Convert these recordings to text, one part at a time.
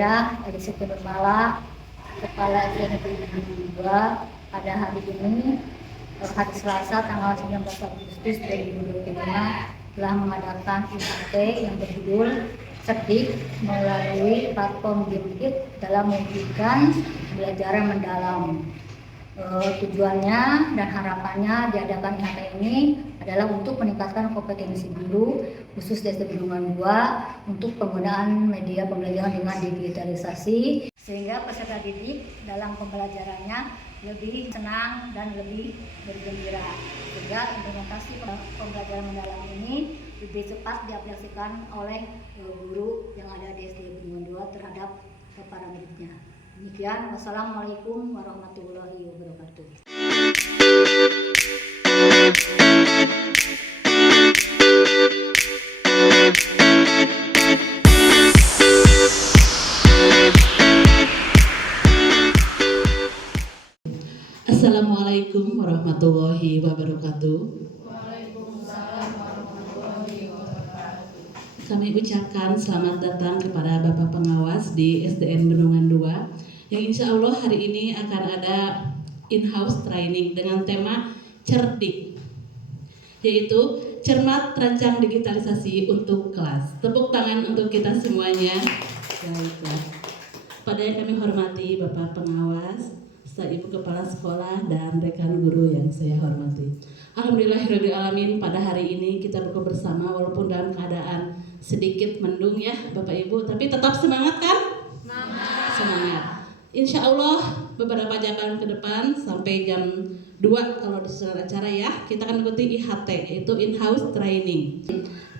saya Elisa Nurmala, Kepala SDN 2. Pada hari ini, hari Selasa tanggal 19 Agustus 2025 telah mengadakan IHT yang berjudul Cerdik melalui platform Gimkit dalam mewujudkan pembelajaran mendalam. Tujuannya dan harapannya diadakan IHT ini adalah untuk meningkatkan kompetensi guru khusus SD Bendungan 2 untuk penggunaan media pembelajaran dengan digitalisasi sehingga peserta didik dalam pembelajarannya lebih senang dan lebih bergembira, sehingga implementasi pembelajaran mendalam ini lebih cepat diaplikasikan oleh guru yang ada di SD Bendungan 2 terhadap para muridnya. Demikian, wassalamualaikum warahmatullahi wabarakatuh. Assalamualaikum warahmatullahi wabarakatuh. Waalaikumsalam warahmatullahi wabarakatuh. Kami ucapkan selamat datang kepada Bapak Pengawas di SDN Bendungan 2 yang insya Allah hari ini akan ada in-house training dengan tema cerdik, yaitu cermat terancang digitalisasi untuk kelas. Tepuk tangan untuk kita semuanya. Baiklah. Pada yang kami hormati Bapak Pengawas, Ibu Kepala Sekolah dan rekan guru yang saya hormati. Alhamdulillahirrahmanirrahim, pada hari ini kita buka bersama walaupun dalam keadaan sedikit mendung ya Bapak Ibu, tapi tetap semangat kan? Semangat. Insya Allah beberapa jam ke depan sampai jam 2 kalau disusun acara ya, kita akan ikuti IHT yaitu in-house training.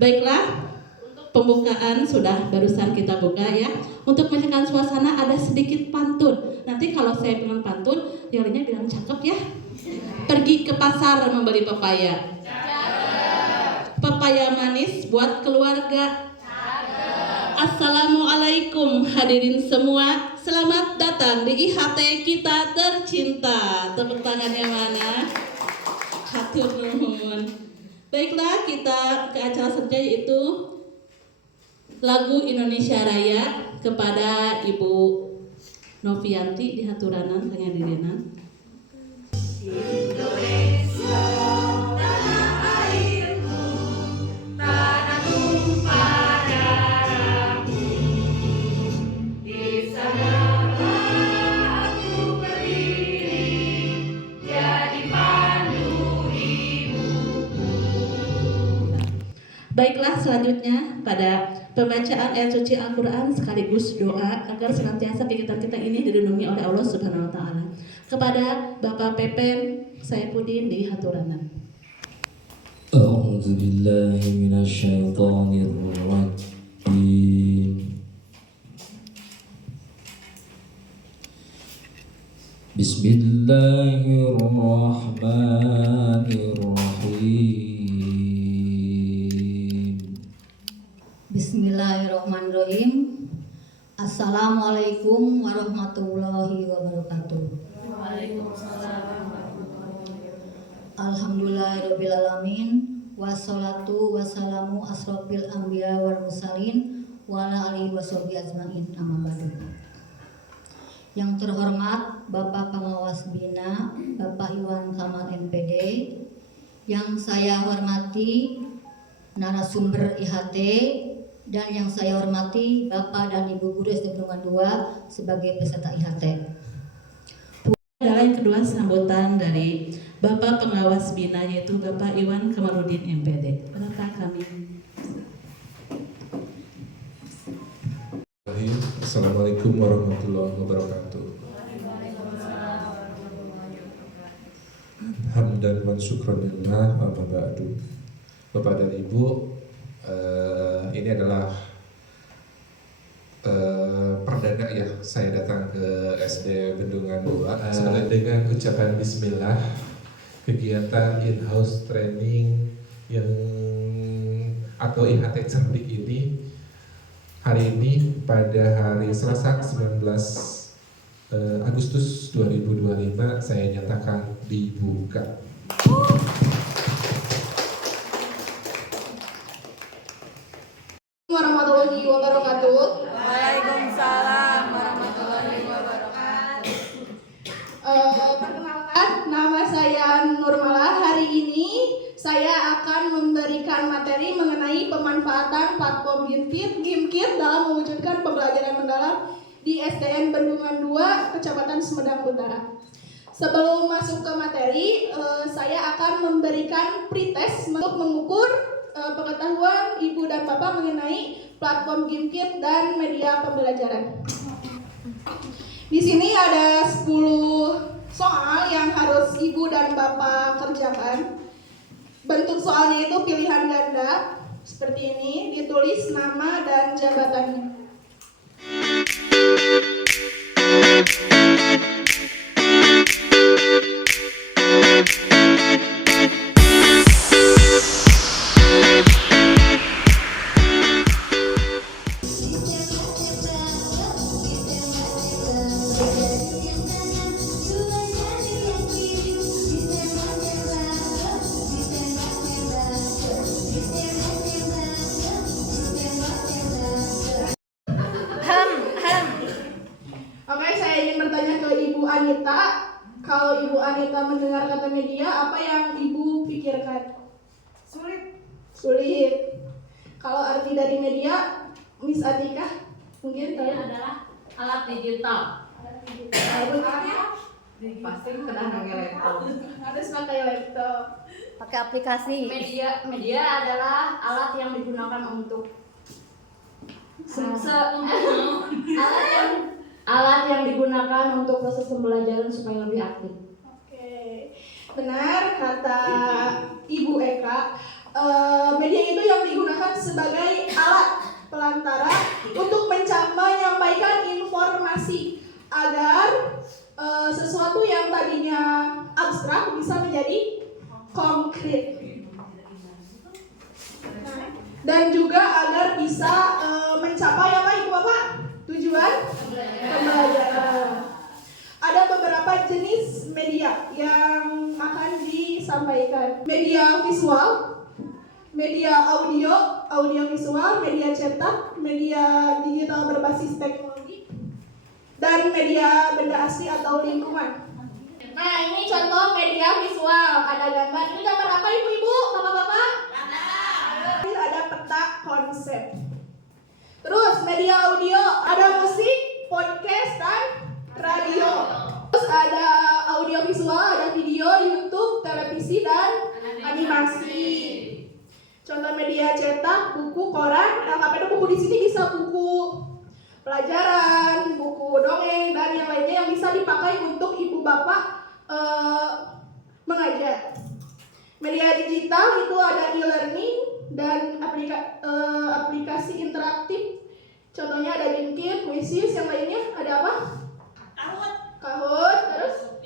Baiklah, pembukaan sudah barusan kita buka ya. Untuk menceritakan suasana ada sedikit pantun. Nanti kalau saya bilang pantun, yang lainnya bilang cakep ya. Pergi ke pasar membeli pepaya. Pepaya manis buat keluarga. Assalamualaikum hadirin semua. Selamat datang di IHT kita tercinta. Tepuk tangannya mana? Hatur nuhun. Baiklah, kita ke acara selanjutnya yaitu lagu Indonesia Raya kepada Ibu Novianti di Haturanan Kanya Direnan. Indonesia, tanah airku, tanah tumpah darahku. Di sanalah aku berdiri, jadi pandu ibuku. Baiklah, selanjutnya pada pembacaan ayat suci Al-Quran sekaligus doa agar senantiasa kegiatan kita ini dilindungi oleh Allah Subhanahu Wa Taala. Kepada Bapak Pepen Saifuddin di Haturanan. A'udzu billahi minasyaitonir rajim. Bismillahirrahmanirrahim. Bismillahirrahmanirrahim. Assalamualaikum warahmatullahi wabarakatuh. Waalaikumsalam warahmatullahi wabarakatuh. Alhamdulillahirrahmanirrahim. Wassalatu wassalamu asrofil anbiya wal mursalin wa ala alihi washabihi ajmain, amma ba'du. Yang terhormat Bapak Pengawas Bina, Bapak Iwan Kamal MPD, yang saya hormati narasumber IHT, dan yang saya hormati Bapak dan Ibu Guru SD Bendungan 2 sebagai peserta IHT. Adalah yang kedua sambutan dari Bapak Pengawas Bina yaitu Bapak Iwan Kamaludin MPD. Bapak kami. Assalamualaikum warahmatullahi wabarakatuh. Hamdan wa syukranillah wa ba'du. Bapak dan Ibu, ini adalah perdana ya saya datang ke SD Bendungan 2 dengan ucapan bismillah. Kegiatan in-house training yang atau IHT cerdik ini hari ini pada hari Selasa 19 Agustus 2025 saya nyatakan dibuka. Warahmatullahi wabarakatuh. Waalaikumsalam saya akan memberikan materi mengenai pemanfaatan platform GIMKIT dalam mewujudkan pembelajaran mendalam di SDN Bendungan 2, Kecamatan Sumedang Utara. Sebelum masuk ke materi, saya akan memberikan pretest untuk mengukur pengetahuan Ibu dan Bapak mengenai platform GIMKIT dan media pembelajaran. Di sini ada 10 soal yang harus Ibu dan Bapak kerjakan. Bentuk soalnya itu pilihan ganda, seperti ini, ditulis nama dan jabatannya. Oke, saya ingin bertanya ke Ibu Anita. Kalau Ibu Anita mendengar kata media, apa yang Ibu pikirkan? Sulit. Kalau arti dari media, Miss Atika mungkin tahu? Media adalah alat digital. Pasti kena pakai laptop. Harus pakai laptop. Pakai aplikasi. Media adalah alat yang digunakan untuk alat yang digunakan untuk proses pembelajaran supaya lebih aktif. Oke, benar kata Ibu Eka. Media itu yang digunakan sebagai alat pelantara untuk menyampaikan informasi agar sesuatu yang tadinya abstrak bisa menjadi konkret. Dan juga agar bisa mencapai apa Ibu Bapak? Tujuan pembelajaran. Ada beberapa jenis media yang akan disampaikan. Media visual, media audio visual, media cetak, media digital berbasis teknologi, dan media benda asli atau lingkungan. Nah, ini contoh media visual. Ada gambar. Ini gambar apa Ibu-ibu, Bapak-bapak? Ada peta konsep. Terus media audio, ada musik, podcast, dan radio. Terus ada audio visual, ada video, YouTube, televisi, dan animasi. Contoh media cetak, buku, koran. LKPD buku di sini bisa buku pelajaran, buku dongeng, dan yang lainnya yang bisa dipakai untuk ibu bapak mengajar. Media digital itu ada e-learning dan aplikasi interaktif. Contohnya ada GIMKIT, Quizzes, yang lainnya ada apa? Kahoot, terus?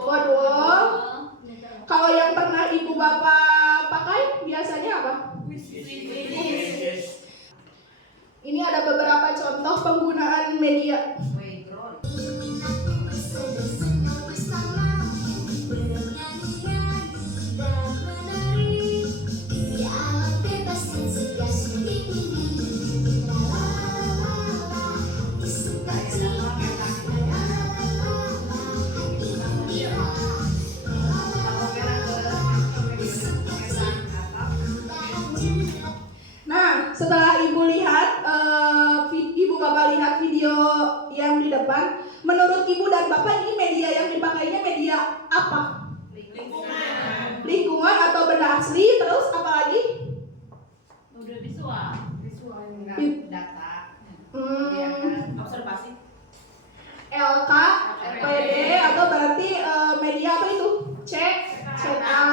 Wordwall. Kalau yang pernah ibu bapak pakai biasanya apa? Quizzes. Ini ada beberapa contoh penggunaan media. Nah, setelah ibu lihat, ibu bapak lihat video yang di depan, menurut ibu dan bapak ini media yang dipakainya media apa? Lingkungan atau benda asli, terus apa lagi? Udah visual data, observasi. LK, PD, atau berarti media apa itu? CA.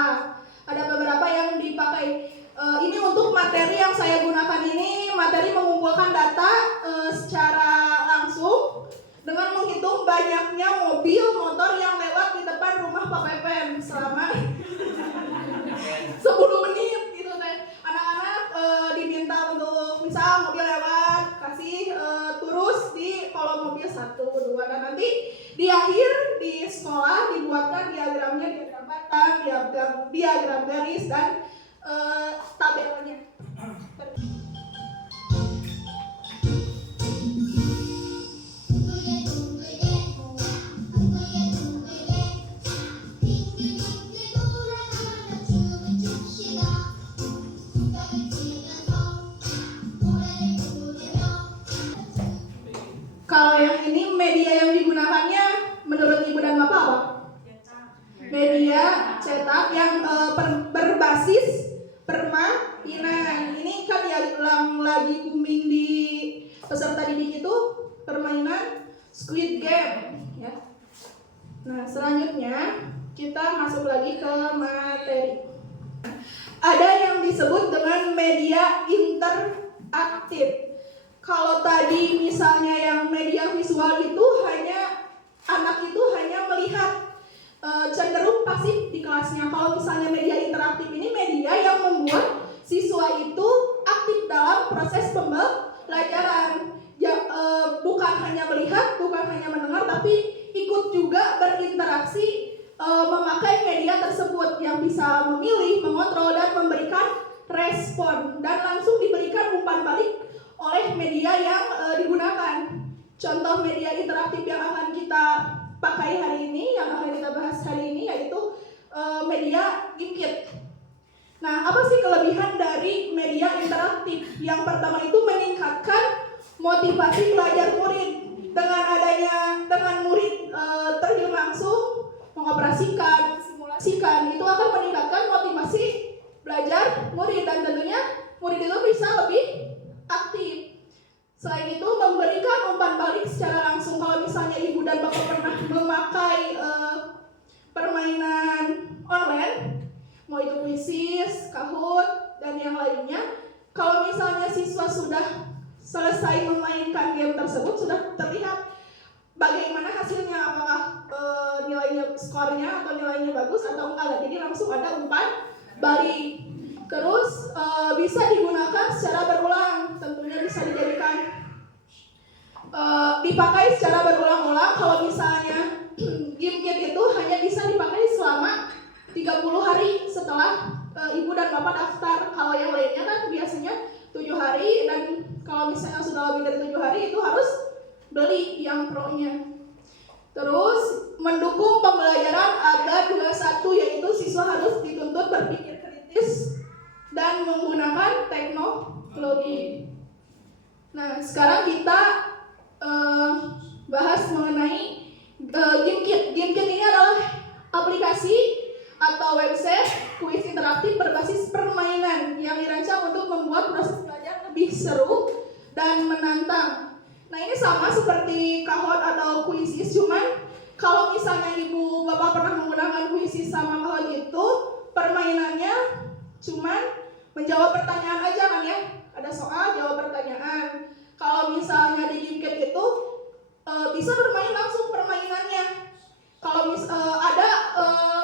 Ada beberapa yang dipakai. Ini untuk materi yang saya gunakan ini, materi mengumpulkan data secara langsung dengan menghitung banyaknya mobil, motor yang lewat di depan rumah Pak Pepen selama 10 menit gitu teh. Anak-anak diminta untuk misal mobil lewat, kasih terus di kolom mobil 1, 2, dan nanti di akhir di sekolah dibuatkan diagramnya, diagram batang, diagram garis, dan tabelnya. yang berbasis permainan. Ini kan yang lagi booming di peserta didik itu permainan Squid Game ya. Nah, selanjutnya kita masuk lagi ke materi. Ada yang disebut dengan media interaktif. Kalau tadi misalnya yang media visual itu anak itu hanya melihat, cenderung pasif di kelasnya. Kalau misalnya media interaktif ini media yang membuat siswa itu aktif dalam proses pembelajaran. Ya, bukan hanya melihat, bukan hanya mendengar, tapi ikut juga berinteraksi memakai media tersebut, yang bisa memilih, mengontrol, dan memberikan respon, dan langsung diberikan umpan balik oleh media yang digunakan. Contoh media interaktif yang akan kita pakai hari ini, yang akan kita bahas hari ini, yaitu media GIMKIT. Nah, apa sih kelebihan dari media interaktif? Yang pertama itu meningkatkan motivasi belajar murid. Dengan murid terjun langsung mengoperasikan, simulasikan, itu akan meningkatkan motivasi belajar murid, dan tentunya murid itu bisa lebih aktif. Selain itu, memberikan umpan balik secara langsung. Kalau misalnya ibu dan bapak pernah memakai permainan online, mau itu Quizizz, Kahoot, dan yang lainnya, kalau misalnya siswa sudah selesai memainkan game tersebut, sudah terlihat bagaimana hasilnya, apakah nilainya, skornya atau nilainya bagus atau enggak. Jadi langsung ada umpan balik. Terus bisa digunakan secara berulang, tentunya bisa dijadikan dipakai secara berulang-ulang. Kalau misalnya GIMKIT itu hanya bisa dipakai selama 30 hari setelah ibu dan bapak daftar. Kalau yang lainnya kan biasanya 7 hari, dan kalau misalnya sudah lebih dari 7 hari itu harus beli yang pro-nya. Terus mendukung pembelajaran abad 21, yaitu siswa harus dituntut berpikir kritis dan menggunakan teknologi. Nah, sekarang kita bahas mengenai GIMKIT. GIMKIT ini adalah aplikasi atau website kuis interaktif berbasis permainan yang dirancang untuk membuat proses belajar lebih seru dan menantang. Nah, ini sama seperti Kahoot atau Quizizz, cuman kalau misalnya ibu bapak pernah menggunakan Quizizz sama Kahoot itu, permainannya cuman menjawab pertanyaan aja kan ya, ada soal jawab pertanyaan. Kalau misalnya di GIMKIT itu bisa bermain langsung permainannya. Kalau ada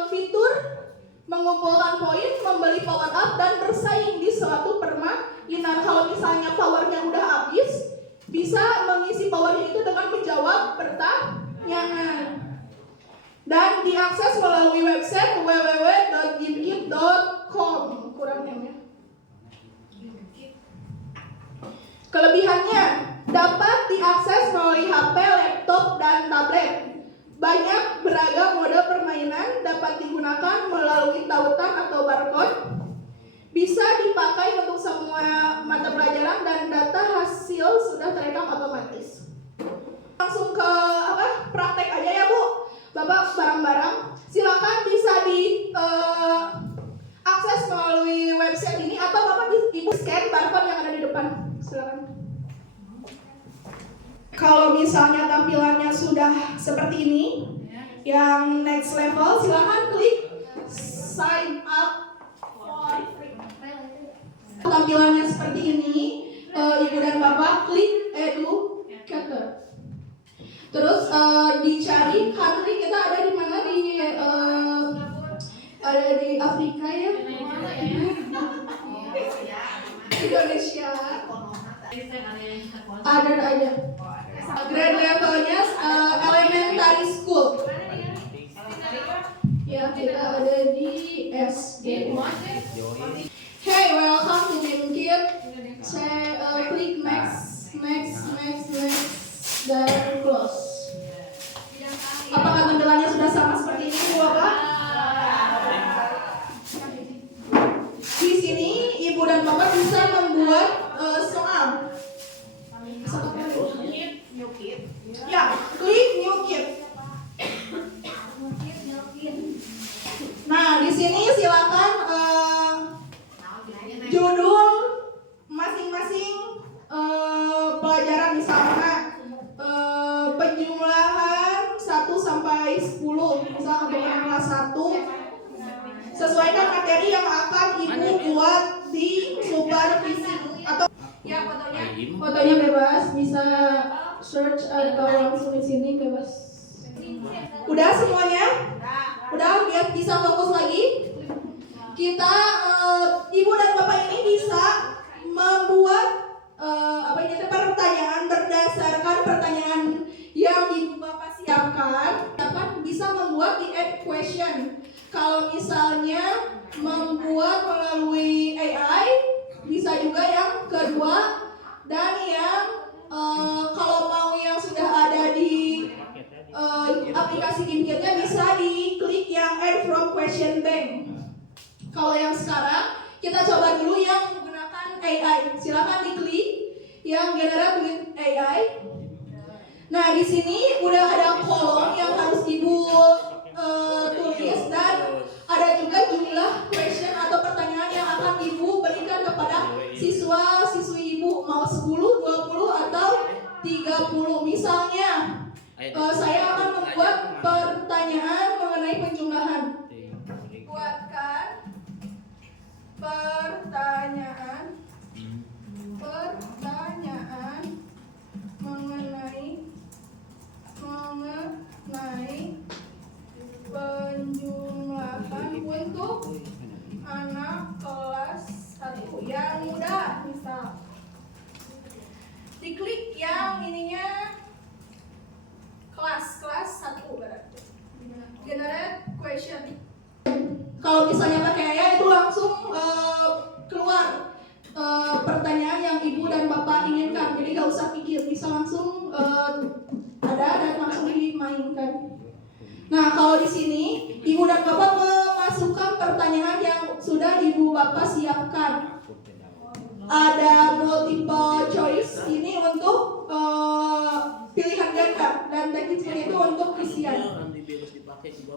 fitur mengumpulkan poin, membeli power up, dan bersaing di suatu permainan. Kalau misalnya powernya udah habis, bisa mengisi powernya itu dengan menjawab pertanyaan. Dan diakses melalui website www.gimkit.com. Kurang M-nya. Kelebihannya dapat diakses melalui HP, laptop, dan tablet. Banyak beragam mode permainan dapat digunakan melalui tautan atau barcode. Bisa dipakai untuk semua mata pelajaran, dan data hasil sudah terekam otomatis. Langsung ke praktek aja ya Bu, Bapak bareng-bareng. Silakan bisa di akses melalui website ini, atau Bapak Ibu scan barcode yang ada di depan. Silakan. Kalau misalnya tampilannya sudah seperti ini, yang next level, silakan klik sign up for free. Tampilannya seperti ini, ibu dan bapak klik educator. Terus dicari country, kita ada di mana, ada di Afrika ya, Indonesia. Ada aja. Grade levelnya elementary school. Ya, kita ada di SD. Hey, welcome to GIMKIT. Saya klik next, dan close. Apakah tampilannya sudah sama seperti ini, Bu Bapak? Di sini ibu dan bapak bisa membuat soal. Ya, klik new kit. sampai 10, misal untuk anak kelas 1. Sesuaikan materi yang akan ibu buat di supervisi atau ya fotonya bebas, bisa search atau langsung di sini bebas. Udah semuanya? Udah biar bisa fokus lagi. Kita ibu dan bapak ini bisa membuat pertanyaan berdasarkan pertanyaan yang ibu bapak siapkan. Dapat bisa membuat di add question. Kalau misalnya membuat melalui AI, bisa juga yang kedua. Dan yang kalau mau yang sudah ada di aplikasi Gimkitnya bisa diklik yang add from question bank. Kalau yang sekarang kita coba dulu yang menggunakan AI. Silakan diklik yang generate with AI. Nah di sini udah ada kolom yang harus ibu tulis dan ada juga jumlah question atau pertanyaan yang akan ibu berikan kepada siswa-siswi ibu, mau 10, 20 atau 30. Misalnya saya akan membuat pertanyaan mengenai penjumlahan. Buatkan pertanyaan mengenai penjumlahan untuk anak kelas 1 yang mudah. Misal diklik yang ininya kelas 1 berarti generate question. Kalau misalnya pakai AI itu langsung keluar pertanyaan yang ibu dan bapak inginkan, jadi gak usah pikir, bisa langsung ada dan langsung dimainkan. Nah kalau di sini ibu dan bapak memasukkan pertanyaan yang sudah ibu bapak siapkan. Ada multiple choice ini untuk pilihan ganda dan teknik seperti itu untuk isian.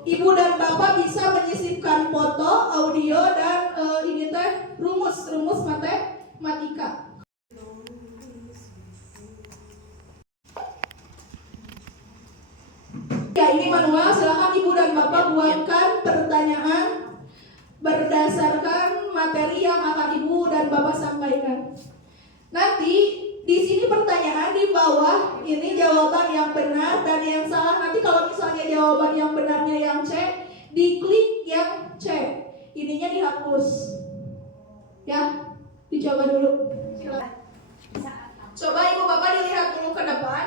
Ibu dan bapak bisa menyisipkan foto, audio dan ini teh rumus matematika. Ya ini manual, silakan ibu dan bapak buatkan pertanyaan berdasarkan materi yang akan ibu dan bapak sampaikan. Nanti di sini pertanyaan di bawah ini jawaban yang benar dan yang salah. Nanti kalau misalnya jawaban yang benarnya yang C, diklik yang C. Ininya dihapus. Ya, dicoba dulu. Coba ibu bapak dilihat dulu ke depan.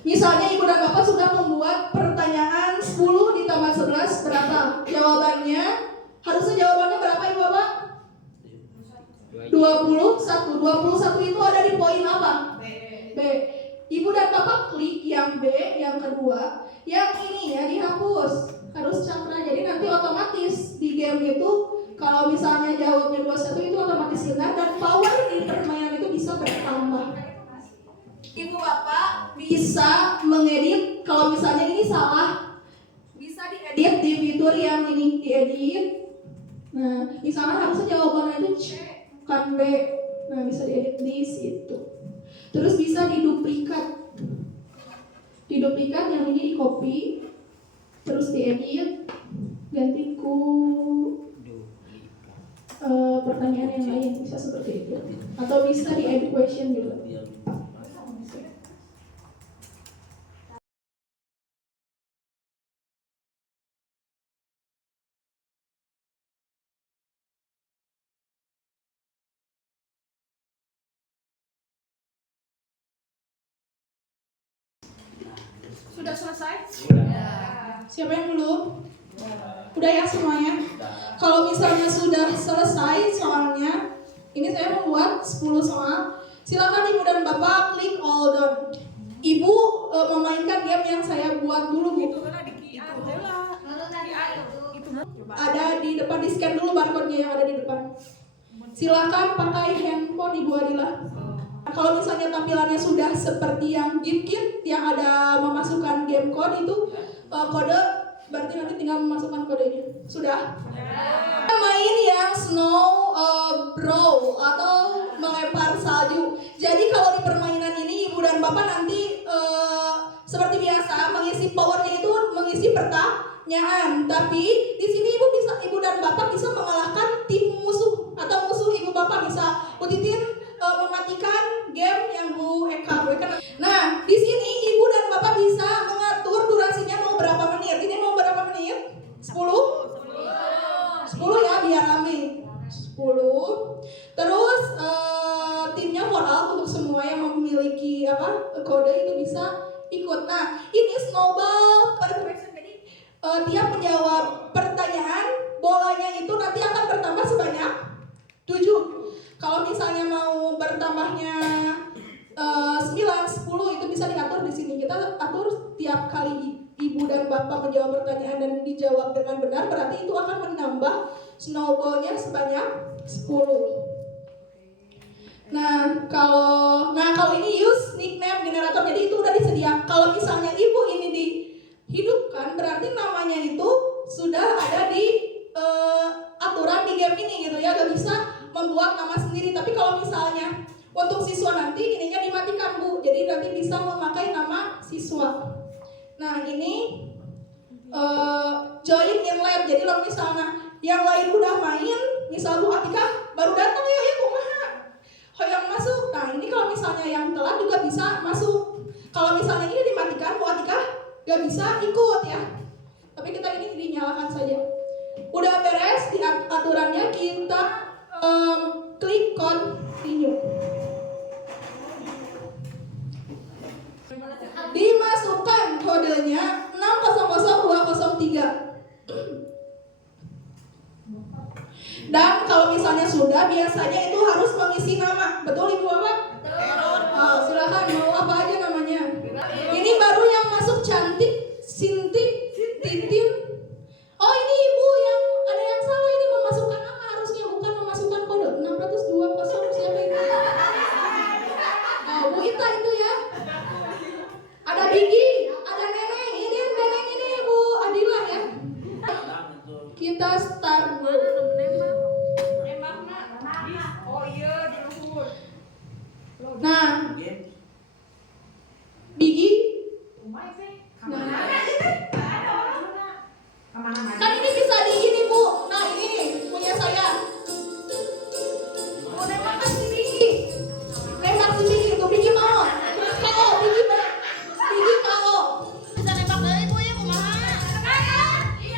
Misalnya ibu dan bapak sudah membuat pertanyaan 10 ditambah 11 berapa? Jawabannya harusnya jawabannya berapa ibu bapak? 21 itu ada di poin apa? B. Ibu dan bapak klik yang B, yang kedua. Yang ini ya dihapus, harus cakra. Jadi nanti otomatis di game itu kalau misalnya jawabnya 21 itu otomatis benar dan power di permainan itu bisa bertambah. Ibu bapak bisa mengedit kalau misalnya ini salah, bisa diedit di fitur yang ini diedit. Nah, misalnya harusnya jawabannya itu C bukan B. Nah, bisa diedit di situ. Terus bisa diduplikat. Diduplikat yang ini di copy. Terus diedit ganti ku pertanyaan yang lain, bisa seperti itu. Atau bisa di edit question juga. Sudah selesai? Siapa yang belum? Udah ya semuanya? Kalau misalnya sudah selesai soalnya, ini saya membuat 10 soal. Silakan ibu dan bapak klik all done. Ibu memainkan game yang saya buat dulu gitu. Ada di depan, di scan dulu barcode-nya yang ada di depan. Silakan pakai handphone Ibu Adila. Kalau misalnya tampilannya sudah seperti yang Gimkit yang ada memasukkan game code itu kode, berarti nanti tinggal memasukkan kodenya. Sudah? Main yang snow brawl atau melempar salju. Jadi kalau di permainan ini ibu dan bapak nanti seperti biasa mengisi powernya itu mengisi pertanyaan. Tapi di sini ibu dan bapak bisa mengalahkan tim musuh atau musuh ibu bapak. Bisa Bu Titin mematikan game yang Bu Eka. Nah, di sini ibu dan bapak bisa mengatur durasinya mau berapa menit. Ini mau berapa menit? 10 ya, biar rame. 10. Terus timnya for all untuk semua yang memiliki kode itu bisa ikut. Nah, ini snowball question. Jadi tiap menjawab pertanyaan, bolanya itu nanti akan bertambah sebanyak 7. Kalau misalnya mau bertambahnya 9, 10 itu bisa diatur di sini. Kita atur tiap kali ibu dan bapak menjawab pertanyaan dan dijawab dengan benar, berarti itu akan menambah snowballnya sebanyak 10. Nah, kalau ini use nickname generator, jadi itu udah disediakan. Kalau misalnya ibu ini dihidupkan, berarti namanya itu sudah ada di aturan di game ini gitu ya, gak bisa membuat nama sendiri. Tapi kalau misalnya untuk siswa nanti ininya dimatikan Bu, jadi nanti bisa memakai nama siswa. Nah ini join in lab, jadi kalau misalnya yang lain udah main, misal Bu Atika baru datang ya kumaha yang masuk. Nah ini kalau misalnya yang telat juga bisa masuk. Kalau misalnya ini dimatikan, Bu Atika gak bisa ikut ya. Tapi kita ini dinyalakan saja. Udah beres di aturannya, kita klik continue. Dimasukkan kodenya 600203. Dan kalau misalnya sudah, biasanya itu harus mengisi nama. Betul Ibu Bapak? Betul. Silakan mau apa aja namanya. Ini baru yang masuk cantik, Sinti, Titin. Oh ini Ibu yang ada yang salah, ini memasukkan nama harusnya, bukan memasukkan kode. 620 siapa itu? Oh, Bu Ita itu ya. Ada Bigi, ada Neneng. Neneng ini Bu Adila ya. Kita start Bu. Nah, Bigi, kan ini bisa di ini Bu. Nah ini punya saya. Nembak si Bigi. Nembak si Bigi tuh, Bigi mau. KO, Bigi KO. Bisa nembak dari Bu ya kumaha?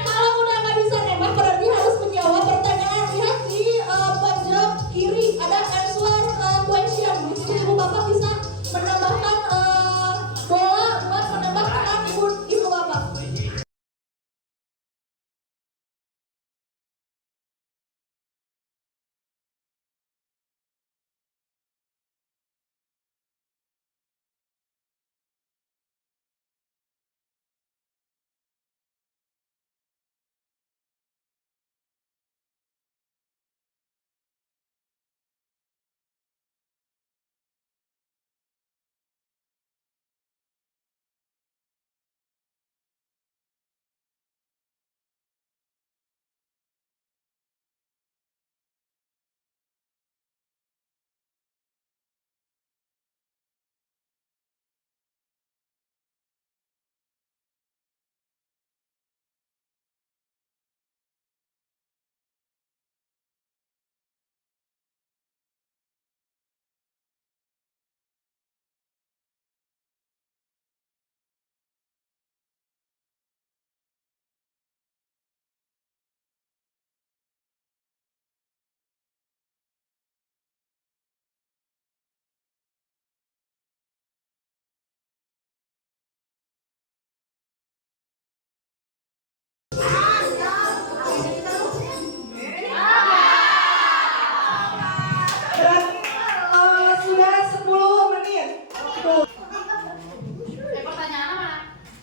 Kalau udah nggak bisa nembak berarti harus menjawab pertanyaan. Lihat di pojok kiri ada answer question. Di sini Ibu Bapak bisa menambahkan bola buat menembak tangan Ibu Bapak.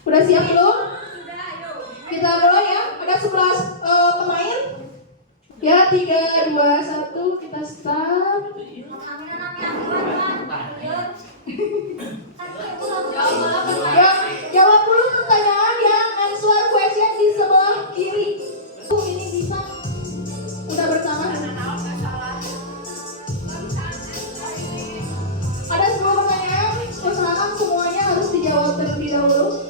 Udah siap belum? Kita mulai ya. Ada 11 pemain. Ya 3, 2, 1 kita start. Ya, jawab dulu pertanyaan yang answer question di sebelah kiri. Ini bisa udah bersama. Ada 10 pertanyaan. Silakan semuanya harus dijawab terlebih dahulu.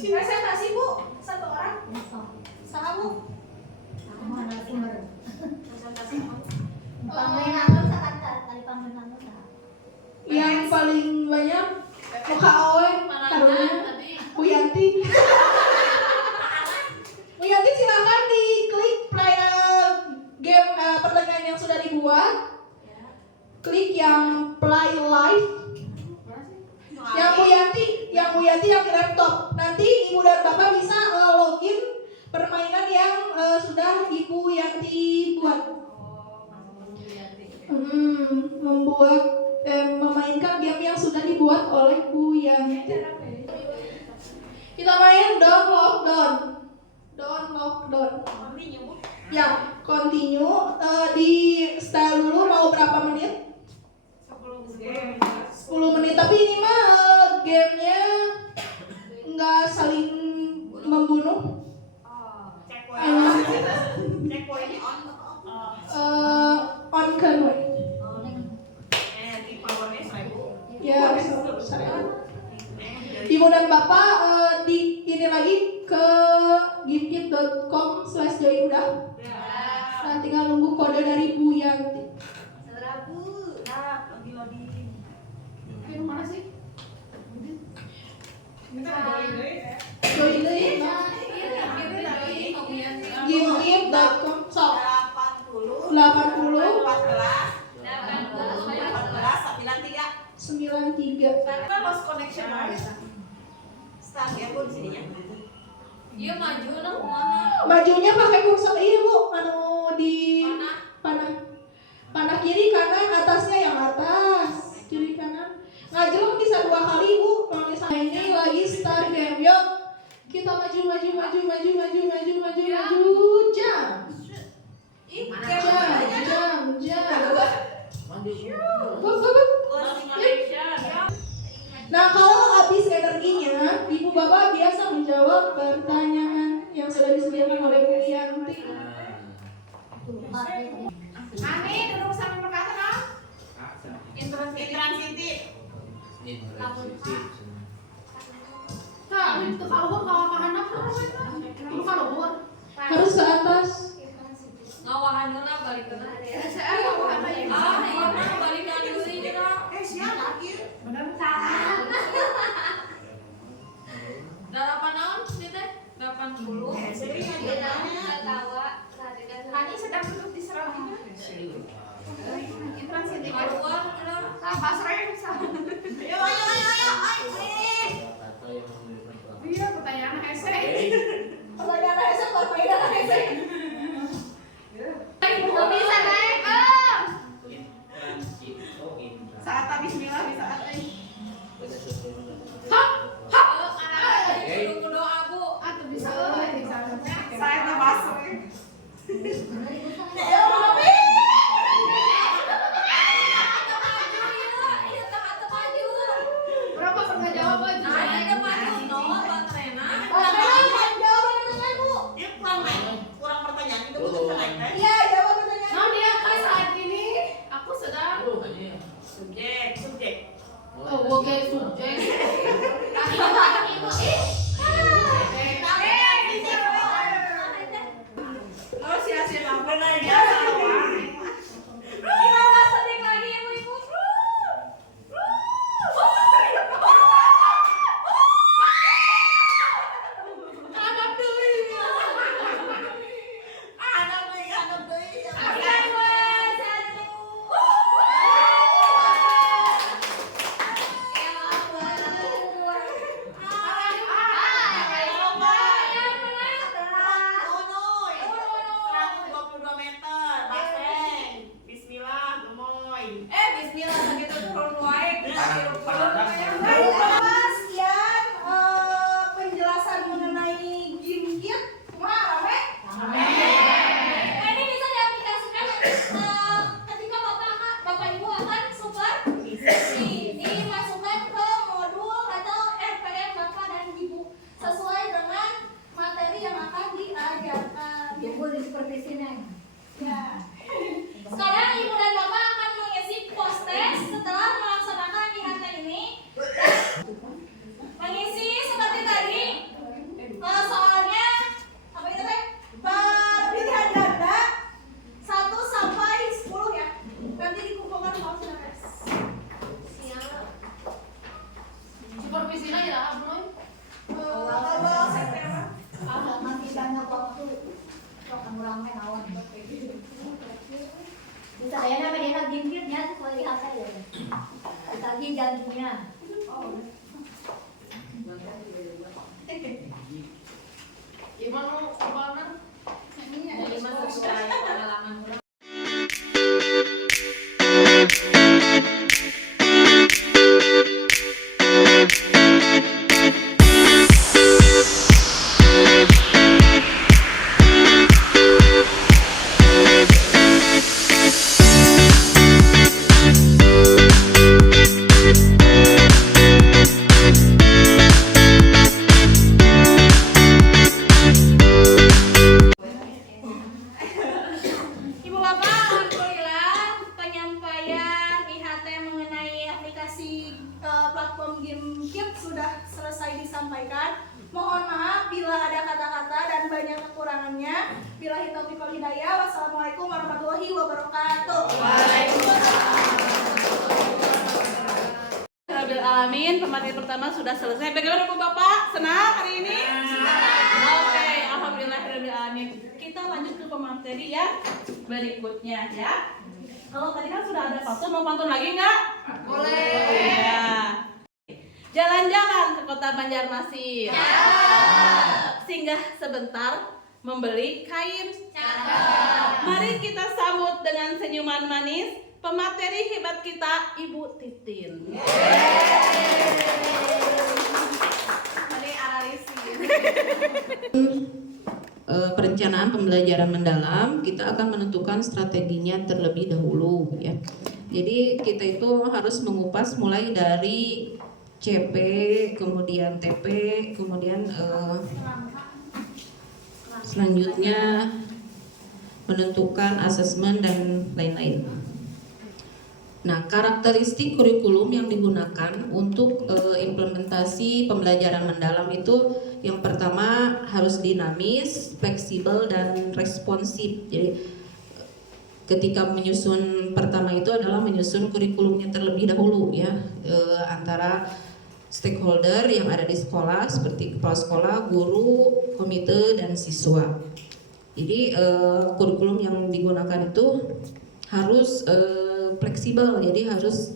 Presentasi Bu, satu orang. Sama Bu. Mana sumber? Presentasi Bu. Panggilan tadi panggilan Yang paling banyak muka Owe, karunya Wiyanti. Wiyanti silakan diklik play game pertanyaan yang sudah dibuat. Klik yang play live. Yang Wiyanti yang di laptop. Nanti Ibu dan Bapak bisa login permainan yang sudah Ibu Yanti buat. Memainkan game yang sudah dibuat oleh Bu Yanti. Kita main Don't Lockdown. Ya, continue. Di style dulu mau berapa menit? 10 menit. Tapi ini mah gamenya nggak saling membunuh. On kan, ya, Ibu dan Bapak di ini lagi ke gimkit.com/joy udah. Nah, tinggal nunggu kode dari Bu Yanti. Mana sih? Joy deh. Gimkit.com sok 80 93. Lost connection start ya Bu di sininya. Iya maju lah mana? Majunya pakai kursor iya Bu, anu di panah kiri kanan, atasnya yang atas, kiri kanan. Ngajelem bisa 2 kali Bu. Kalau misalnya ini lagi start game, yuk kita maju. Jam. Nah, kalau habis energinya, Ibu Bapak biasa menjawab pertanyaan yang sudah disediakan oleh Bu Yanti. Ani duduk sampai perkasa nah. Intransiti. Nah, itu kalau anak Harus ke atas. Ngawahan heula balik ke mana? Iya mah balik ka deui nya. Sia lagi. Bener salah. Dalapan naon sih teh? 80. Ani sedang duduk di seramnya. Intransiti keluar pasreng sama. Ayo. Iya, pertanyaan hese. Pertanyaan hese, permainan hese. Bisa naik, saat bismillah bisa. Tunggu doa Bu. Atau bisa saya terbas. Berapa pernah jawab aja? Ada maju no baterena. Kurang pertanyaan itu bukan naik. Iya, jawab pertanyaan. Nah, dia kan saat ini aku sedang Subjek. oh, oke, subjek. Oh, sia-sia benar ya salah. Gimana sedih lagi ibu-ibu? Anak deui. Anak deui. gantinya. Gimana kemana? Ini masa sesuai pengalaman orang. Ibu Bapak, alhamdulillah penyampaian IHT mengenai aplikasi platform game Kit sudah selesai disampaikan. Mohon maaf bila ada kata-kata dan banyak kekurangannya. Billahi taufiq wal hidayah. Wassalamualaikum warahmatullahi wabarakatuh. Rabbil alamin, pemateri pertama sudah selesai. Bagaimana Bu Bapak? Senang hari ini? Oke, alhamdulillah rabbil alamin. Kita lanjut ke pemateri yang berikutnya ya. Kalau tadi kan sudah ada pantun, mau pantun lagi nggak? Boleh. Ya. Jalan-jalan ke kota Banjarmasin. Singgah sebentar membeli kain. Mari kita sambut dengan senyuman manis pemateri hebat kita, Ibu Titin. Mari Ararisi. Perencanaan pembelajaran mendalam, kita akan menentukan strateginya terlebih dahulu ya. Jadi kita itu harus mengupas mulai dari CP, kemudian TP, kemudian selanjutnya menentukan asesmen dan lain-lain. Nah, karakteristik kurikulum yang digunakan untuk implementasi pembelajaran mendalam itu yang pertama harus dinamis, fleksibel, dan responsif. Jadi ketika menyusun pertama itu adalah menyusun kurikulumnya terlebih dahulu ya, antara stakeholder yang ada di sekolah seperti kepala sekolah, guru, komite, dan siswa. Jadi kurikulum yang digunakan itu harus fleksibel, jadi harus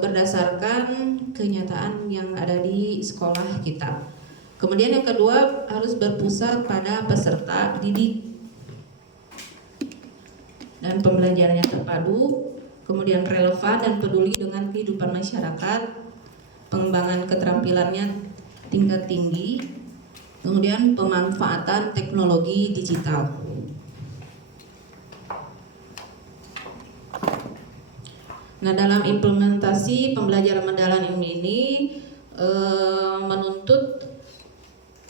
berdasarkan kenyataan yang ada di sekolah kita. Kemudian yang kedua harus berpusat pada peserta didik dan pembelajarannya terpadu, kemudian relevan dan peduli dengan kehidupan masyarakat, pengembangan keterampilannya tingkat tinggi, kemudian pemanfaatan teknologi digital. Nah, dalam implementasi pembelajaran mendalam ini menuntut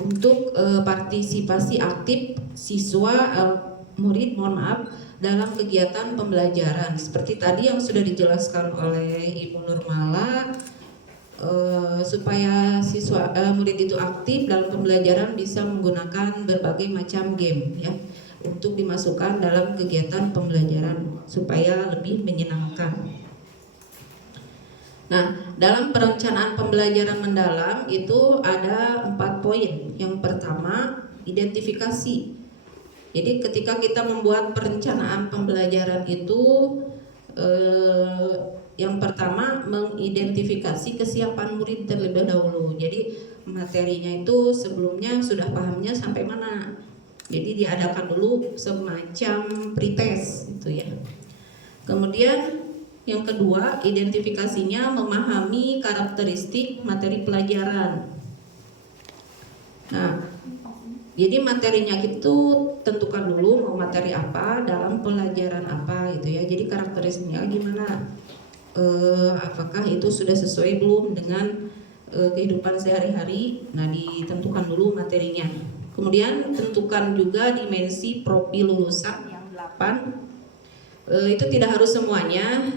untuk partisipasi aktif siswa murid dalam kegiatan pembelajaran seperti tadi yang sudah dijelaskan oleh Ibu Nurmala, supaya siswa murid itu aktif dalam pembelajaran bisa menggunakan berbagai macam game ya untuk dimasukkan dalam kegiatan pembelajaran supaya lebih menyenangkan. Nah, dalam perencanaan pembelajaran mendalam itu ada 4 poin. Yang pertama, identifikasi. Jadi ketika kita membuat perencanaan pembelajaran itu yang pertama mengidentifikasi kesiapan murid terlebih dahulu. Jadi materinya itu sebelumnya sudah pahamnya sampai mana. Jadi diadakan dulu semacam pretest gitu ya. Kemudian yang kedua, identifikasinya memahami karakteristik materi pelajaran. Nah, jadi materinya itu tentukan dulu mau materi apa dalam pelajaran apa gitu ya. Jadi karakteristiknya gimana? Apakah itu sudah sesuai belum dengan kehidupan sehari-hari? Nah, ditentukan dulu materinya. Kemudian tentukan juga dimensi profil lulusan yang 8. Itu tidak harus semuanya.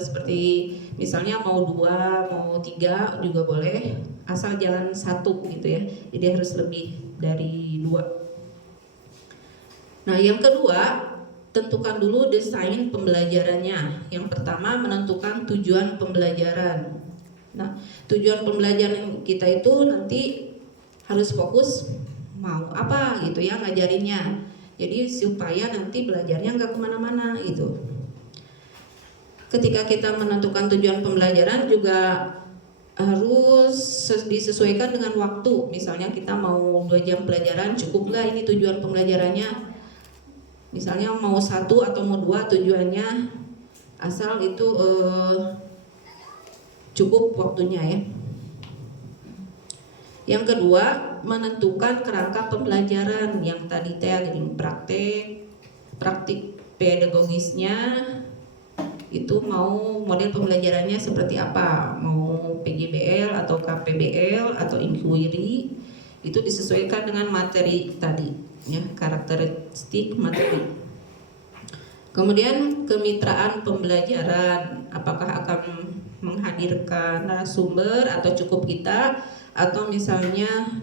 Seperti misalnya mau 2, mau 3 juga boleh, asal jangan 1 gitu ya. Jadi harus lebih dari 2. Nah, yang kedua, tentukan dulu desain pembelajarannya. Yang pertama menentukan tujuan pembelajaran. Nah, tujuan pembelajaran kita itu nanti harus fokus mau apa gitu ya ngajarinnya. Jadi supaya nanti belajarnya nggak kemana-mana gitu. ketika kita menentukan tujuan pembelajaran juga harus disesuaikan dengan waktu. Misalnya kita mau 2 jam pelajaran, cukup nggak ini tujuan pembelajarannya? Misalnya mau 1 atau mau 2 tujuannya, asal itu cukup waktunya ya. Yang kedua, menentukan kerangka pembelajaran yang tadi praktik pedagogisnya itu mau model pembelajarannya seperti apa, mau PJBL atau KPBL atau inquiry, itu disesuaikan dengan materi tadi ya, karakteristik materi. Kemudian kemitraan pembelajaran, apakah akan menghadirkan narasumber atau cukup kita, atau misalnya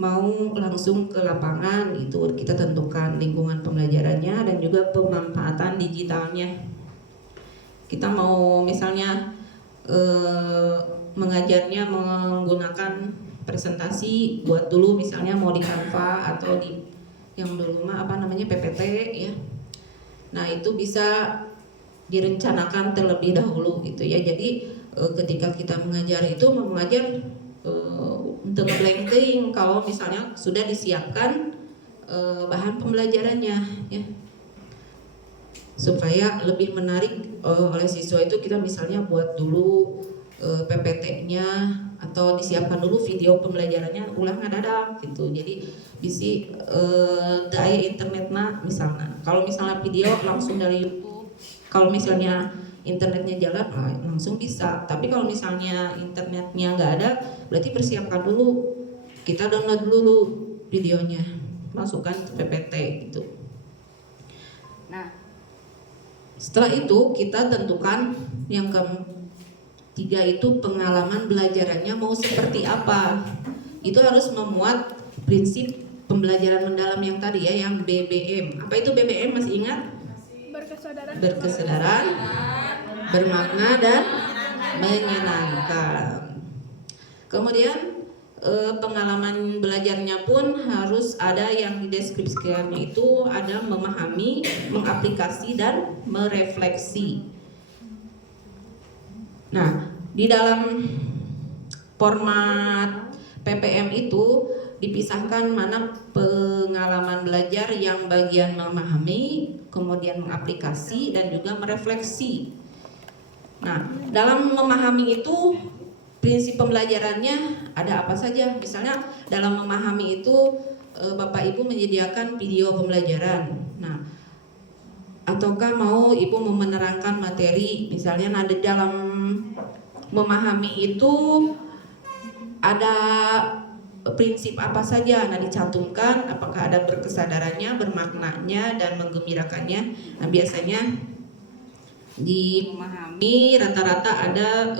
mau langsung ke lapangan, itu kita tentukan lingkungan pembelajarannya dan juga pemanfaatan digitalnya. Kita mau misalnya mengajarnya menggunakan presentasi, buat dulu misalnya mau di Canva atau di yang dulu mah PPT ya. Nah itu bisa direncanakan terlebih dahulu gitu ya. Jadi ketika kita mengajar itu mengajar untuk nge-blanking kalau misalnya sudah disiapkan bahan pembelajarannya ya, supaya lebih menarik oleh siswa. Itu kita misalnya buat dulu PPT-nya atau disiapkan dulu video pembelajarannya ulang ngadadak gitu. Jadi bisi daya internetnya misalnya. Kalau misalnya video langsung dari YouTube, kalau misalnya internetnya jalan langsung bisa. Tapi kalau misalnya internetnya nggak ada, berarti persiapkan dulu. Kita download dulu videonya, masukkan ke PPT gitu. Nah, setelah itu kita tentukan yang ketiga itu pengalaman belajarannya mau seperti apa. Itu harus memuat prinsip pembelajaran mendalam yang tadi ya, yang BBM. Apa itu BBM, masih ingat? Berkesedaran, bermakna dan menyenangkan. Kemudian pengalaman belajarnya pun harus ada yang dideskripsikannya, itu ada memahami, mengaplikasi dan merefleksi. Nah, di dalam format PPM itu dipisahkan mana pengalaman belajar yang bagian memahami, kemudian mengaplikasi dan juga merefleksi. Nah, dalam memahami itu prinsip pembelajarannya ada apa saja? Misalnya dalam memahami itu Bapak Ibu menyediakan video pembelajaran. Nah, ataukah mau Ibu menerangkan materi, misalnya ada dalam memahami itu ada prinsip apa saja? Nah, dicantumkan apakah ada berkesadarannya, bermaknanya dan menggembirakannya. Nah, biasanya di memahami rata-rata ada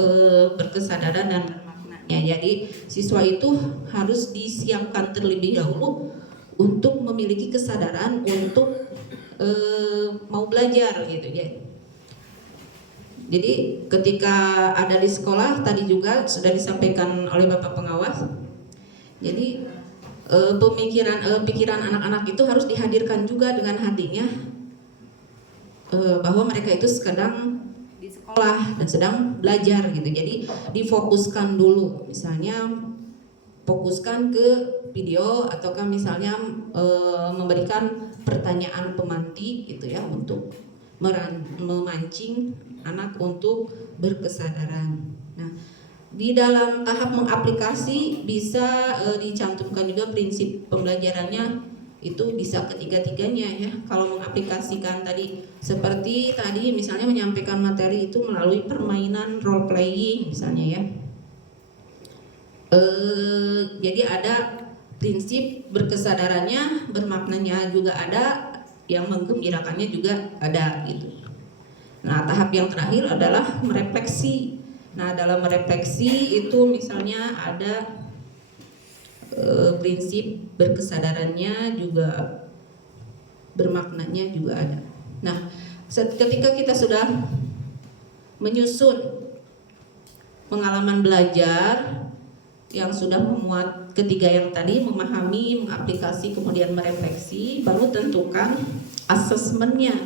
berkesadaran dan bermaknanya. Jadi siswa itu harus disiapkan terlebih dahulu untuk memiliki kesadaran untuk mau belajar gitu ya. Jadi ketika ada di sekolah tadi juga sudah disampaikan oleh Bapak Pengawas. Jadi pikiran anak-anak itu harus dihadirkan juga dengan hadirnya bahwa mereka itu sedang di sekolah dan sedang belajar gitu. Jadi difokuskan dulu, misalnya fokuskan ke video ataukah misalnya memberikan pertanyaan pemantik gitu ya, untuk memancing anak untuk berkesadaran. Nah, di dalam tahap mengaplikasi bisa dicantumkan juga prinsip pembelajarannya, itu bisa ketiga-tiganya ya. Kalau mengaplikasikan tadi seperti tadi misalnya menyampaikan materi itu melalui permainan role playing misalnya ya. Jadi ada prinsip berkesadarannya, bermaknanya juga ada, yang menggembirakannya juga ada gitu. Nah, tahap yang terakhir adalah merefleksi. Nah, dalam merefleksi itu misalnya ada prinsip berkesadarannya juga, bermaknanya juga ada. Nah, ketika kita sudah menyusun pengalaman belajar yang sudah memuat ketiga yang tadi, memahami, mengaplikasi, kemudian merefleksi, baru tentukan asesmennya.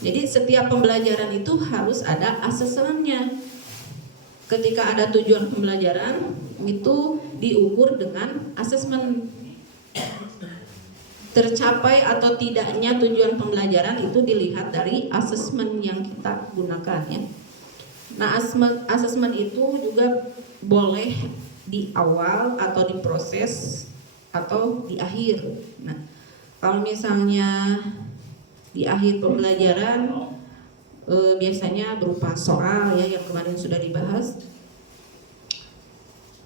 Jadi setiap pembelajaran itu harus ada asesmennya. Ketika ada tujuan pembelajaran itu diukur dengan asesmen. Tercapai atau tidaknya tujuan pembelajaran itu dilihat dari asesmen yang kita gunakan ya. Nah, asesmen itu juga boleh di awal atau di proses atau di akhir. Nah, kalau misalnya di akhir pembelajaran biasanya berupa soal ya yang kemarin sudah dibahas.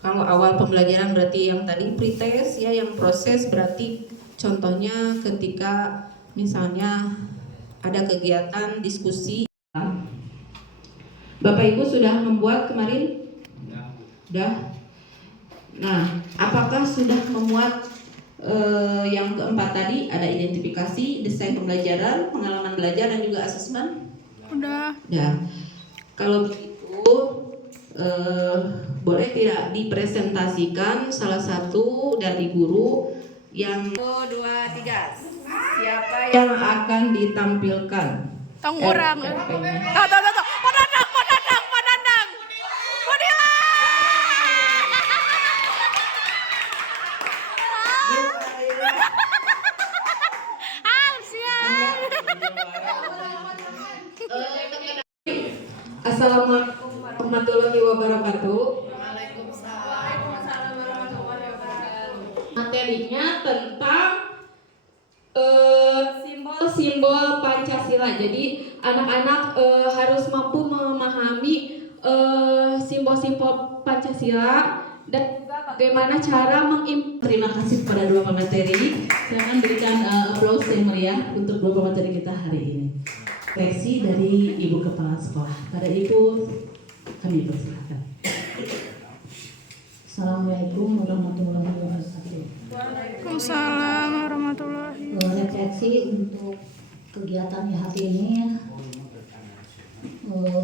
Kalau awal pembelajaran berarti yang tadi pretest ya, yang proses berarti contohnya ketika misalnya ada kegiatan diskusi. Bapak Ibu sudah membuat kemarin? Sudah. Nah, apakah sudah memuat yang keempat tadi, ada identifikasi, desain pembelajaran, pengalaman belajar dan juga asesmen? Udah. Kalau begitu boleh tidak dipresentasikan salah satu dari guru yang 1, 2, 3. Siapa yang akan ditampilkan? Tong urang. Tuh. Padandang. Padila. Assalamualaikum warahmatullahi wabarakatuh. Materinya tentang simbol Pancasila. Jadi anak-anak harus mampu memahami simbol-simbol Pancasila dan juga bagaimana cara Terima kasih kepada dua pemateri. Silakan berikan applause yang meriah untuk dua pemateri kita hari ini. Refleksi dari Ibu Kepala Sekolah. Pada Ibu kami persilakan. Assalamualaikum warahmatullahi wabarakatuh. Waalaikumsalam warahmatullahi wabarakatuh. Refleksi untuk kegiatan hari ini,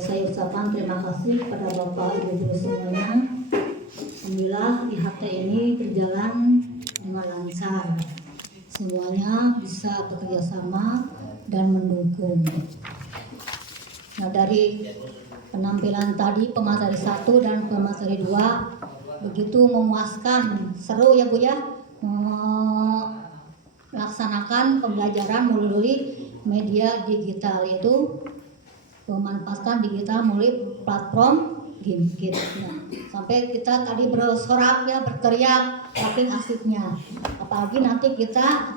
saya ucapkan terima kasih kepada Bapak Ibu guru semuanya. Alhamdulillah IHT ini berjalan dengan lancar. Semuanya bisa bekerja sama dan mendukung. Nah, dari penampilan tadi pemateri 1 dan pemateri 2 begitu memuaskan, seru ya Bu ya, melaksanakan pembelajaran melalui media digital, itu memanfaatkan digital melalui platform game. Nah, sampai kita tadi bersorak ya, berteriak saking asiknya. Apalagi nanti kita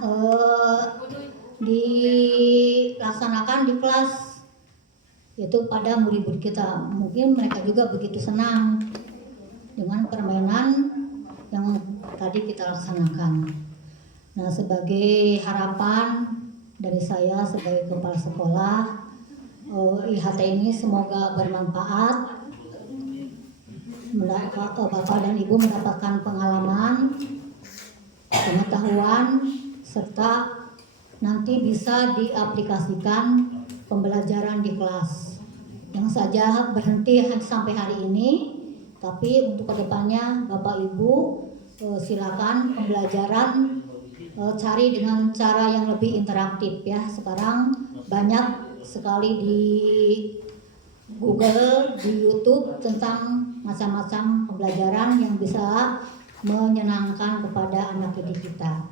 dilaksanakan di kelas itu pada murid-murid kita, mungkin mereka juga begitu senang dengan permainan yang tadi kita laksanakan. Nah, sebagai harapan dari saya sebagai kepala sekolah, IHT ini semoga bermanfaat, Bapak dan Ibu mendapatkan pengalaman, pengetahuan, serta nanti bisa diaplikasikan pembelajaran di kelas. Jangan saja berhenti sampai hari ini, tapi untuk kedepannya Bapak Ibu silakan pembelajaran cari dengan cara yang lebih interaktif ya. Sekarang banyak sekali di Google, di YouTube tentang macam-macam pembelajaran yang bisa menyenangkan kepada anak didik kita.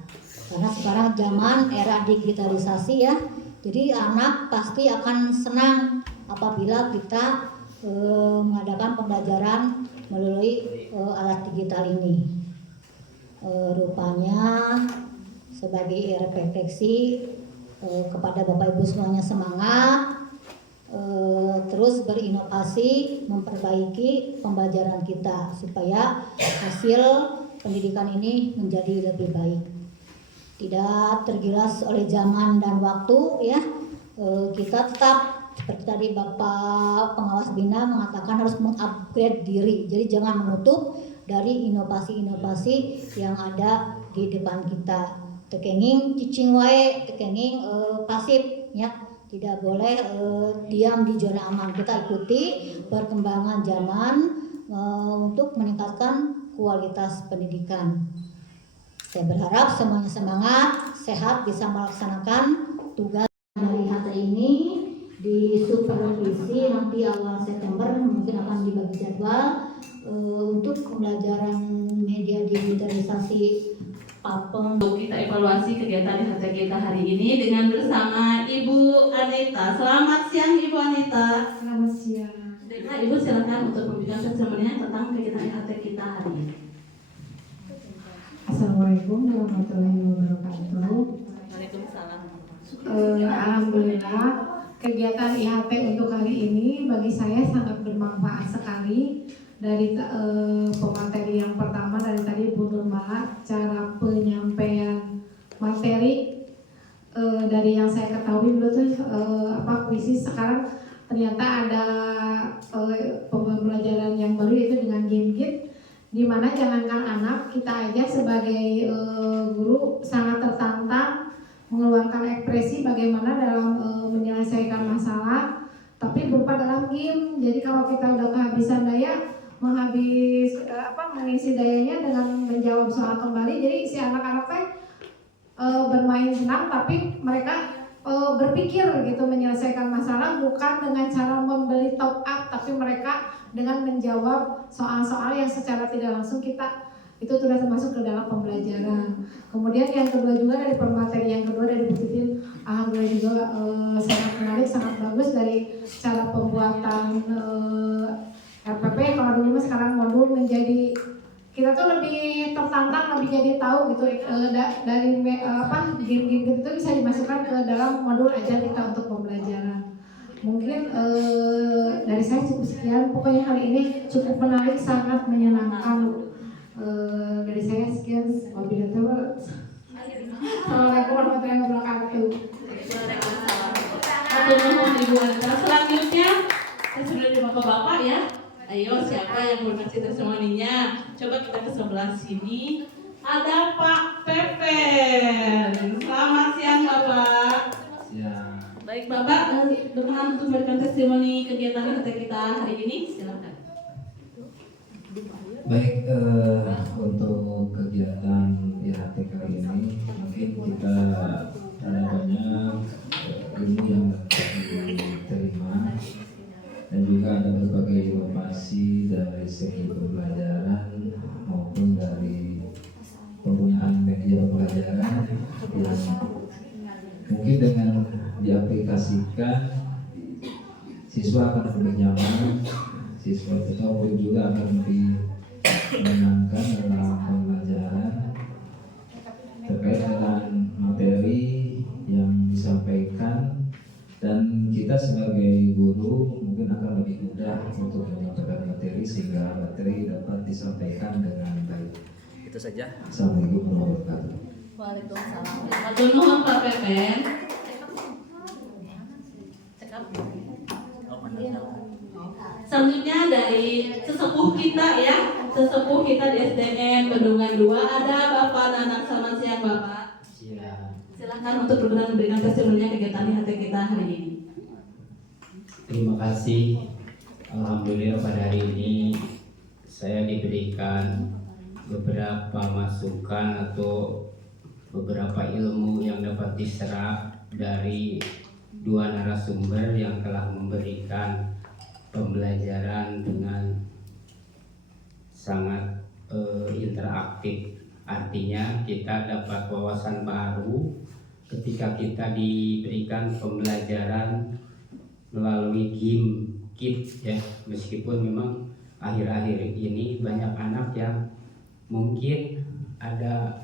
Karena sekarang zaman era digitalisasi ya, jadi anak pasti akan senang apabila kita mengadakan pembelajaran melalui alat digital ini. Rupanya sebagai refleksi kepada Bapak Ibu semuanya, semangat terus berinovasi, memperbaiki pembelajaran kita supaya hasil pendidikan ini menjadi lebih baik. Tidak tergilas oleh zaman dan waktu ya, kita tetap seperti tadi Bapak Pengawas Bina mengatakan harus mengupgrade diri. Jadi jangan menutup dari inovasi-inovasi yang ada di depan kita. Tekenging cicing wae, tekenging pasif ya. Tidak boleh diam di zona aman. Kita ikuti perkembangan zaman untuk meningkatkan kualitas pendidikan. Saya berharap semuanya semangat, sehat, bisa melaksanakan tugas dari hari ini di supervisi nanti awal September mungkin akan dibagi jadwal untuk pembelajaran media digitalisasi PAPEN. Untuk kita evaluasi kegiatan IHT kita hari ini dengan bersama Ibu Anita. Selamat siang Ibu Anita. Selamat siang. Nah, Ibu silakan untuk memberikan testimoni tentang kegiatan IHT kita hari ini. Assalamualaikum warahmatullahi wabarakatuh. Waalaikumsalam. Alhamdulillah kegiatan IHT untuk hari ini bagi saya sangat bermanfaat sekali. Dari pemateri yang pertama dari tadi Bu Nurmala, cara penyampaian materi dari yang saya ketahui dulu tuh puisi, sekarang ternyata ada pembelajaran yang baru yaitu dengan game-game, dimana jangankan anak, kita aja sebagai guru sangat tertantang mengeluarkan ekspresi bagaimana dalam menyelesaikan masalah, tapi berupa dalam game. Jadi kalau kita udah kehabisan daya, mengisi dayanya dengan menjawab soal kembali, jadi si anak-anak teh bermain senang, tapi mereka berpikir gitu menyelesaikan masalah bukan dengan cara membeli top up, tapi mereka dengan menjawab soal-soal yang secara tidak langsung kita itu sudah termasuk ke dalam pembelajaran. Kemudian yang kedua juga dari pemateri yang kedua dari Bu Titin, alhamdulillah juga sangat menarik, sangat bagus dari cara pembuatan RPP. Kalau dulu sekarang modul menjadi, kita tuh lebih tertantang, lebih jadi tahu gitu dari game-game itu bisa dimasukkan ke dalam modul ajar kita untuk pembelajaran. Mungkin dari saya cukup sekian. Pokoknya hari ini cukup menarik, sangat menyenangkan. Dari saya sekian. Wabillahi taufiq. Assalamualaikum warahmatullahi wabarakatuh. Ibu Anita. Selanjutnya saya sudah di bapak-bapak ya. Ayo, siapa yang mau kasih testimoninya? Coba kita ke sebelah sini. Ada Pak Pepen. Selamat siang Bapak. Siang. Baik Bapak, berkenan untuk memberikan testimoni kegiatan kita hari ini. Silakan. Baik, untuk kegiatan IHT kali ini mungkin kita ada banyak ilmu yang diterima dan juga ada berbagai inovasi dari segi pembelajaran maupun dari penggunaan media pembelajaran yang mungkin dengan diaplikasikan siswa akan lebih nyaman, siswa kita pun juga akan lebih menyenangkan dalam pembelajaran terkait dengan materi yang disampaikan, dan kita sebagai guru mungkin akan lebih mudah untuk menyampaikan materi sehingga materi dapat disampaikan dengan baik. Itu saja. Assalamualaikum warahmatullahi wabarakatuh. Waalaikumsalam. Matur nuwun Pak Pepen. Selanjutnya dari sesepuh kita ya, sesepuh kita di SDN Bendungan 2 ada Bapak Nanang. Selamat siang Bapak. Siang. Silakan untuk berkenan memberikan testimoninya kegiatan IHT kita hari ini. Terima kasih. Alhamdulillah pada hari ini saya diberikan beberapa masukan atau beberapa ilmu yang dapat diserap dari dua narasumber yang telah memberikan pembelajaran dengan sangat interaktif. Artinya kita dapat wawasan baru ketika kita diberikan pembelajaran melalui game kit ya, meskipun memang akhir-akhir ini banyak anak yang mungkin ada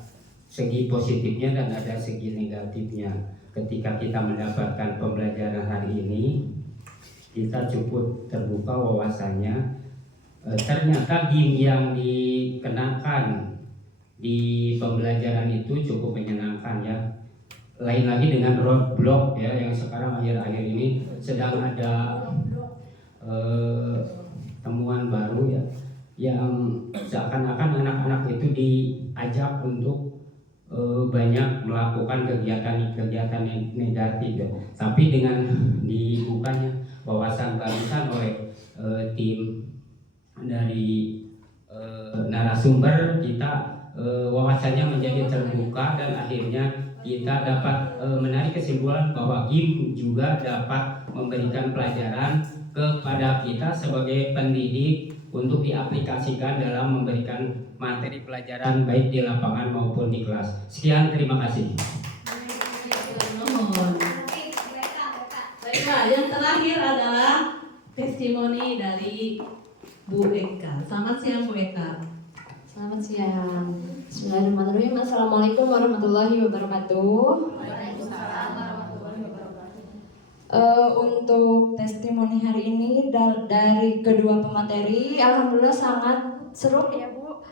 segi positifnya dan ada segi negatifnya. Ketika kita mendapatkan pembelajaran hari ini, kita cukup terbuka wawasannya. Ternyata game yang dikenakan di pembelajaran itu cukup menyenangkan ya. Lain lagi dengan roadblock ya, yang sekarang akhir-akhir ini sedang ada temuan baru ya, yang seakan-akan anak-anak itu diajak untuk banyak melakukan kegiatan-kegiatan negatif ya. Tapi dengan dibukanya wawasan barusan oleh tim dari narasumber kita, wawasannya menjadi terbuka dan akhirnya kita dapat menarik kesimpulan bahwa game juga dapat memberikan pelajaran kepada kita sebagai pendidik untuk diaplikasikan dalam memberikan materi pelajaran baik di lapangan maupun di kelas. Sekian, terima kasih. Baiklah, yang terakhir adalah testimoni dari Bu Eka. Selamat siang Bu Eka. Selamat siang. Bismillahirrahmanirrahim. Assalamualaikum warahmatullahi wabarakatuh. Untuk testimoni hari ini dari kedua pemateri, alhamdulillah sangat seru ya Bu.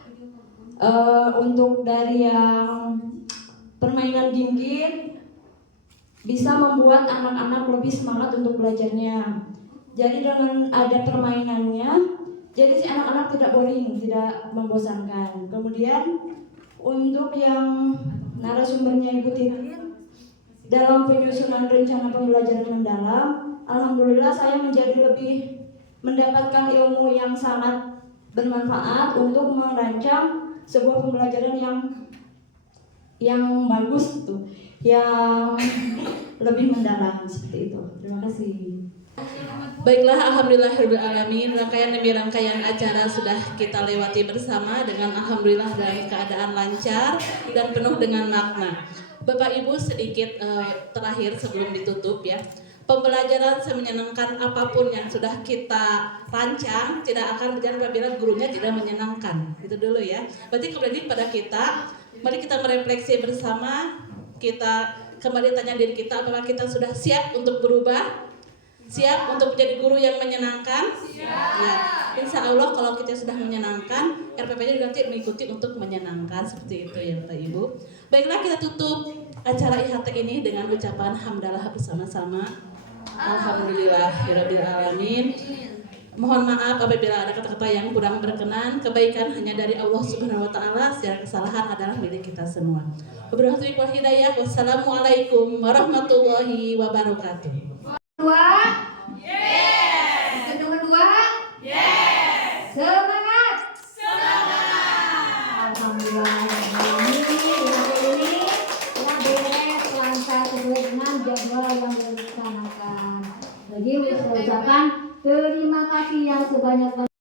Untuk dari yang permainan game bisa membuat anak-anak lebih semangat untuk belajarnya. Jadi dengan ada permainannya, jadi si anak-anak tidak boring, tidak membosankan. Kemudian untuk yang narasumbernya Ibu Titin, dalam penyusunan rencana pembelajaran mendalam, alhamdulillah saya menjadi lebih mendapatkan ilmu yang sangat bermanfaat untuk merancang sebuah pembelajaran yang bagus gitu, yang lebih mendalam seperti itu. Terima kasih. Baiklah, alhamdulillahirrahmanirrahim. Rangkaian demi rangkaian acara sudah kita lewati bersama dengan alhamdulillah dalam keadaan lancar dan penuh dengan makna. Bapak Ibu, sedikit terakhir sebelum ditutup ya. Pembelajaran semenyenangkan apapun yang sudah kita rancang tidak akan berjalan apabila gurunya tidak menyenangkan. Itu dulu ya. Berarti kembali pada kita, mari kita merefleksi bersama. Kita kembali tanya diri kita, apakah kita sudah siap untuk berubah? Siap untuk menjadi guru yang menyenangkan? Siap. Ya, insya Allah kalau kita sudah menyenangkan, RPP-nya juga nanti mengikuti untuk menyenangkan seperti itu ya Bapak Ibu. Baiklah, kita tutup acara IHT ini dengan ucapan hamdalah bersama-sama. Alhamdulillahirabbil alamin. Mohon maaf apabila ada kata-kata yang kurang berkenan. Kebaikan hanya dari Allah Subhanahu wa taala, secara kesalahan adalah milik kita semua. Wabillahi taufiq wal hidayah. Wassalamualaikum warahmatullahi wabarakatuh. Dua? Yes. Nomor dua? Yes. Semangat. Alhamdulillah. Ini ya beres lancar sesuai dengan jadwal yang direncanakan. Jadi saya ucapkan terima kasih yang sebanyak-banyaknya.